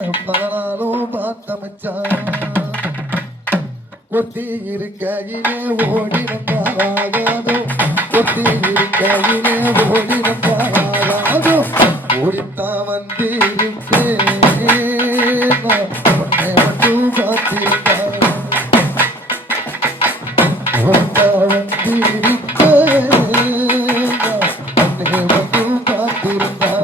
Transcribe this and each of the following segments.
பலனாலும் பார்த்த மச்சான் ஒத்தி இருக்கையிலே ஓடி வந்தாராகாதோ? ஒத்தி இருக்கையிலே ஓடி வந்தாராகாதோ? ஓடித்தான் வந்திருப்பேன்? மட்டும் பார்த்திருந்தேன் ஓடித்தான் வந்திருப்பேன்? மட்டும் பார்த்திருந்தேன்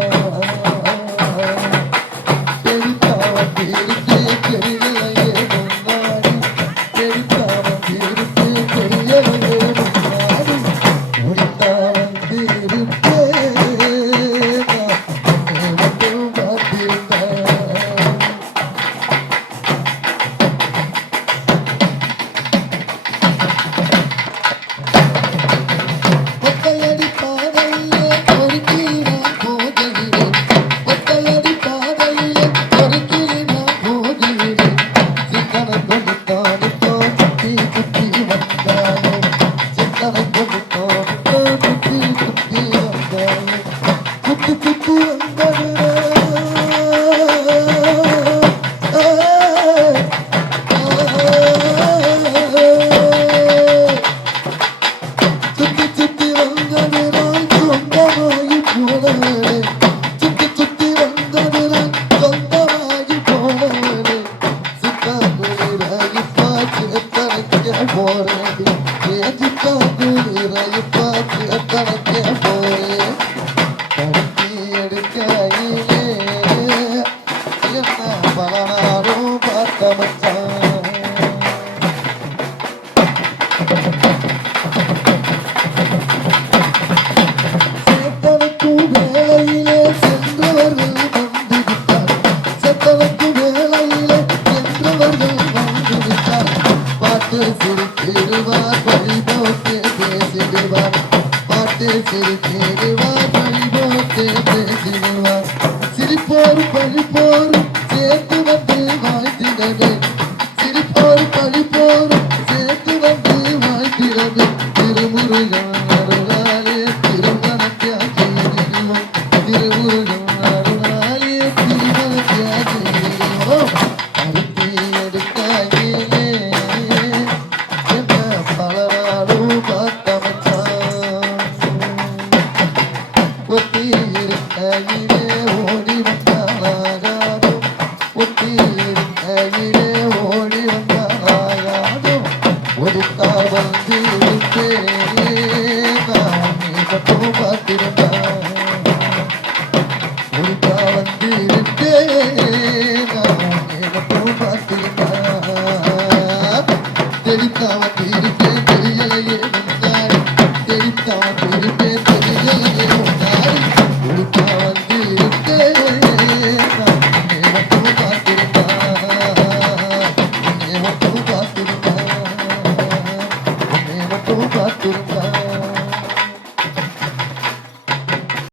பார்த்து தனக்கே போறேன் ஏன் சித்தாங்குளிராகி பார்த்து தனக்கே போறேன் என்ன பலனாலும் பார்த்த மச்சான் பாட்டு சிரித்திடுவார் வழிபோக்கே பேசிடுவார் பாட்டு சிரித்திடுவார் பேசிடுவார். சிரிப்போரும் பழிப்போரும் சேர்த்து வந்து வாழ்த்திடவே. சிரிப்போரும் பழிப்போரும் சேர்த்து வந்து வாழ்த்திடவே. திருமுருகன் இருக்கையிலே ஓடி வந்தாலாகாதோ ஒத்தி இருக்கையிலே ஓடி வந்தாலாகாதோ ஒதுக்கா வந்து இருப்பேன் நான் பார்த்திருந்தேன் Fakat